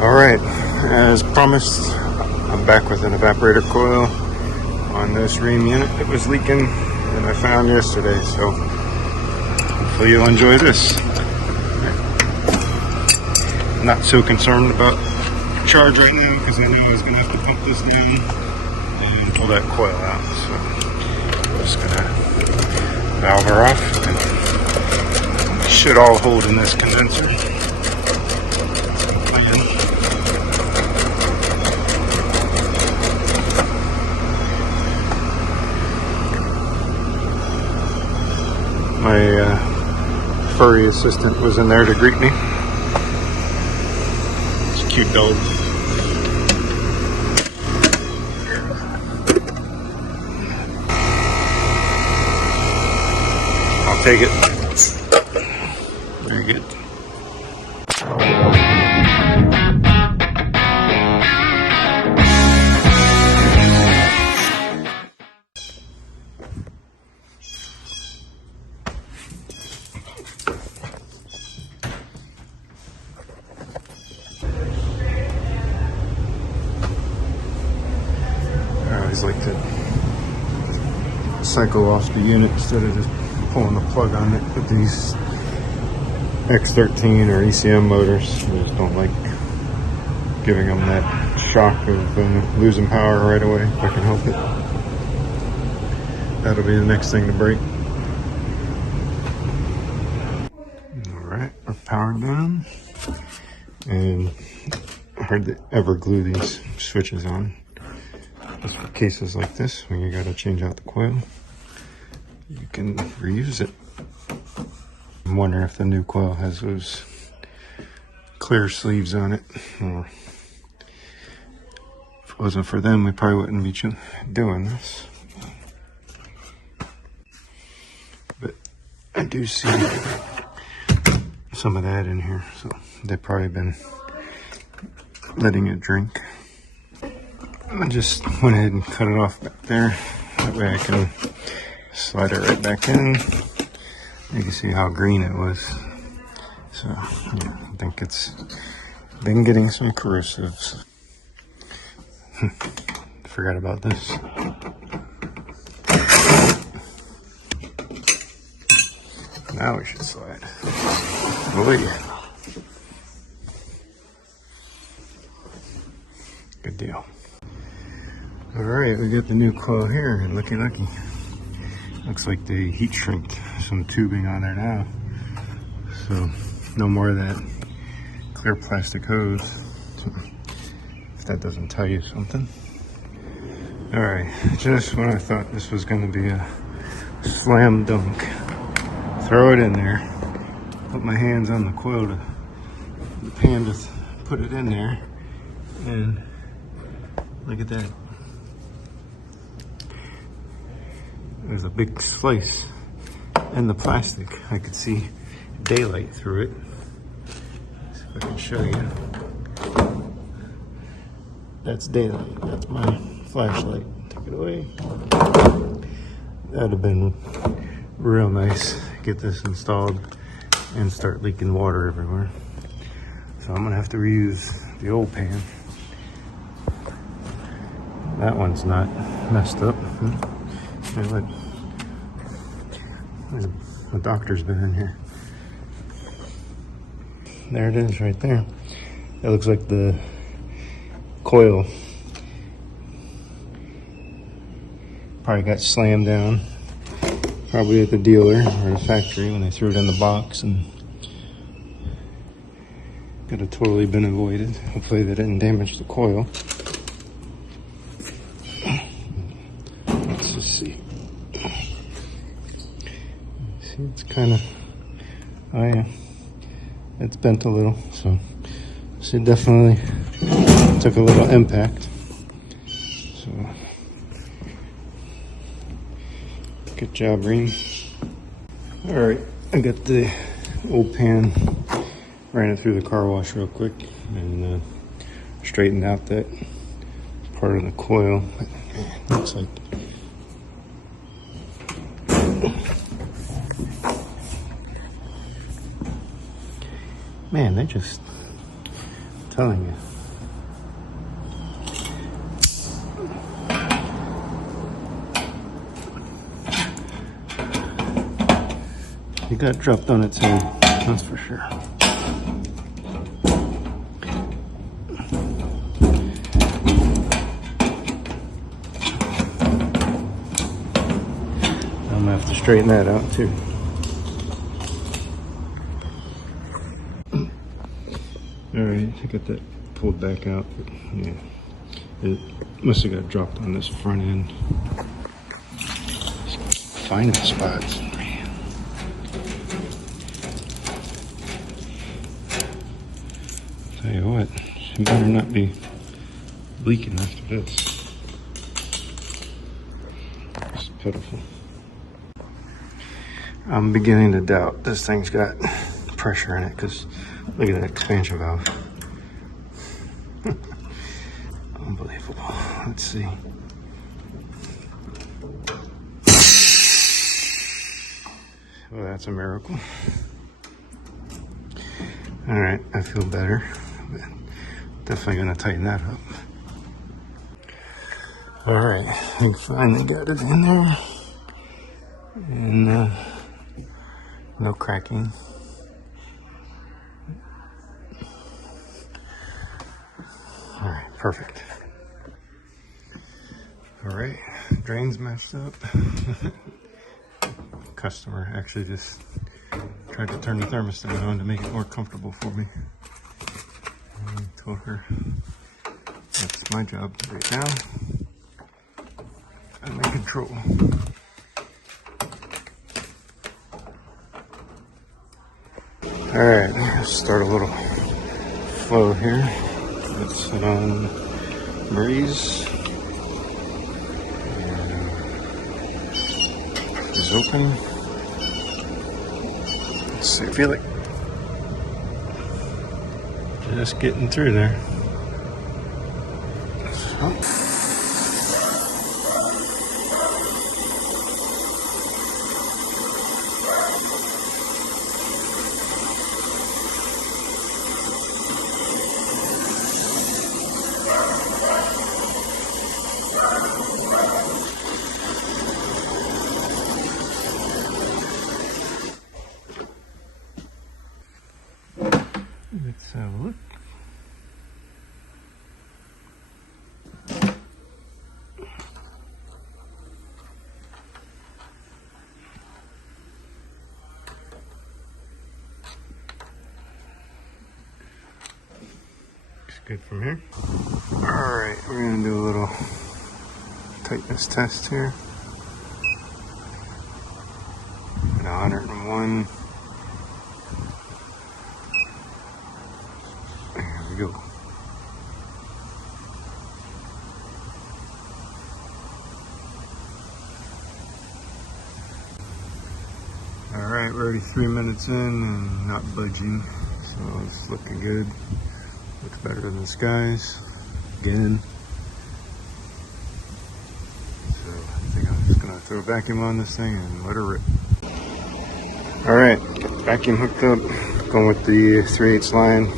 Alright, as promised, I'm back with an evaporator coil on this Rheem unit that was leaking that I found yesterday, so hopefully you'll enjoy this. I'm not so concerned about charge right now because I knew I was going to have to pump this down and pull that coil out, so I'm just going to valve her off, and it should all hold in this condenser. My furry assistant was in there to greet me. It's a cute dog. I'll take it. Very good. I always like to cycle off the unit instead of just pulling the plug on it with these X13 or ECM motors. I just don't like giving them that shock of losing power right away if I can help it. That'll be the next thing to break. Alright, we're powered down. And I hardly ever glue these switches on. Just for cases like this, when you gotta change out the coil, you can reuse it. I'm wondering if the new coil has those clear sleeves on it, or if it wasn't for them, we probably wouldn't be doing this. But I do see some of that in here, so they've probably been letting it drink. I just went ahead and cut it off back there. That way I can slide it right back in. You can see how green it was. So yeah, I think it's been getting some corrosives. Forgot about this. Now we should slide. Oh yeah. Good deal. Alright, we got the new coil here, and looky. Looks like they heat shrinked some tubing on there now. So, no more of that clear plastic hose. If that doesn't tell you something. Alright, just when I thought this was going to be a slam dunk, throw it in there, put my hands on the coil to the pan to put it in there, and look at that. There's a big slice in the plastic. I could see daylight through it. See if I can show you. That's daylight. That's my flashlight. Take it away. That'd have been real nice. Get this installed and start leaking water everywhere. So I'm gonna have to reuse the old pan. That one's not messed up. The doctor's been in here. There it is right there. It looks like the coil probably got slammed down, probably at the dealer or the factory when they threw it in the box, and could have totally been avoided. Hopefully they didn't damage the coil. Let's just see. See, it's kind of, oh yeah, it's bent a little, so it definitely took a little impact. So, good job, Rheem. All right, I got the old pan, ran it through the car wash real quick, and straightened out that part of the coil. Looks like man, they just, I'm telling you, got dropped on its head, that's for sure. I'm gonna have to straighten that out too. Alright, I got that pulled back out. Yeah, it must have got dropped on this front end. Finding spots. Tell you what, it better not be leaking after this. It's pitiful. I'm beginning to doubt this thing's got pressure in it because look at that expansion valve. Unbelievable. Let's see. Well, that's a miracle. All right, I feel better. But definitely gonna tighten that up. All right, I finally got it in there, and no cracking. All right, perfect. All right, drain's matched up. Customer actually just tried to turn the thermostat on to make it more comfortable for me. I told her that's my job right now. I'm in control. Alright, let's start a little flow here. Let's hit on breeze. It's open. Let's see, feel it. Just getting through there. So. Let's have a look. Looks good from here. Alright, we're going to do a little tightness test here. At 101. There we go. Alright, we're already 3 minutes in and not budging, so it's looking good. Looks better than the skies again. So I think I'm just gonna throw a vacuum on this thing and let her rip. Alright, vacuum hooked up, going with the 3/8 line,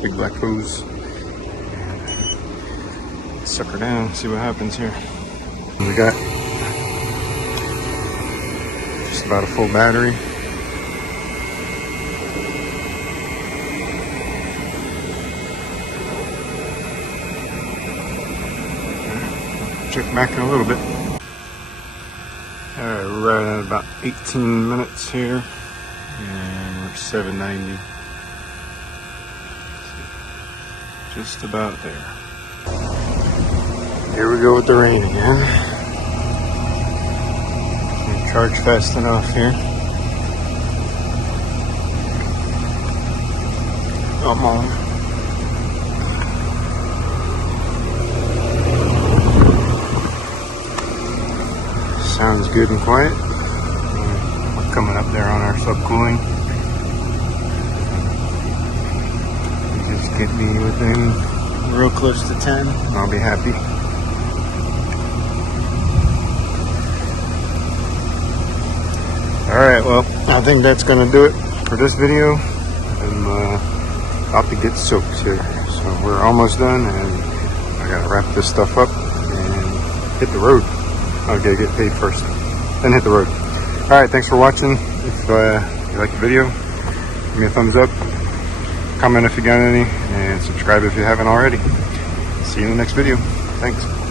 big black hose. And suck her down, see what happens here. We got just about a full battery. Check back in a little bit. Alright, we're right at about 18 minutes here, and we're 790. Just about there. Here we go with the rain again. Can't charge fast enough here. Come on. Sounds good and quiet. We're coming up there on our subcooling. Just get me within real close to 10 and I'll be happy. Alright, well, I think that's going to do it for this video. I'm about to get soaked here. So we're almost done and I got to wrap this stuff up and hit the road. Okay, get paid first, then hit the road. All right, thanks for watching. If you like the video, give me a thumbs up, comment if you got any, and subscribe if you haven't already. See you in the next video. Thanks.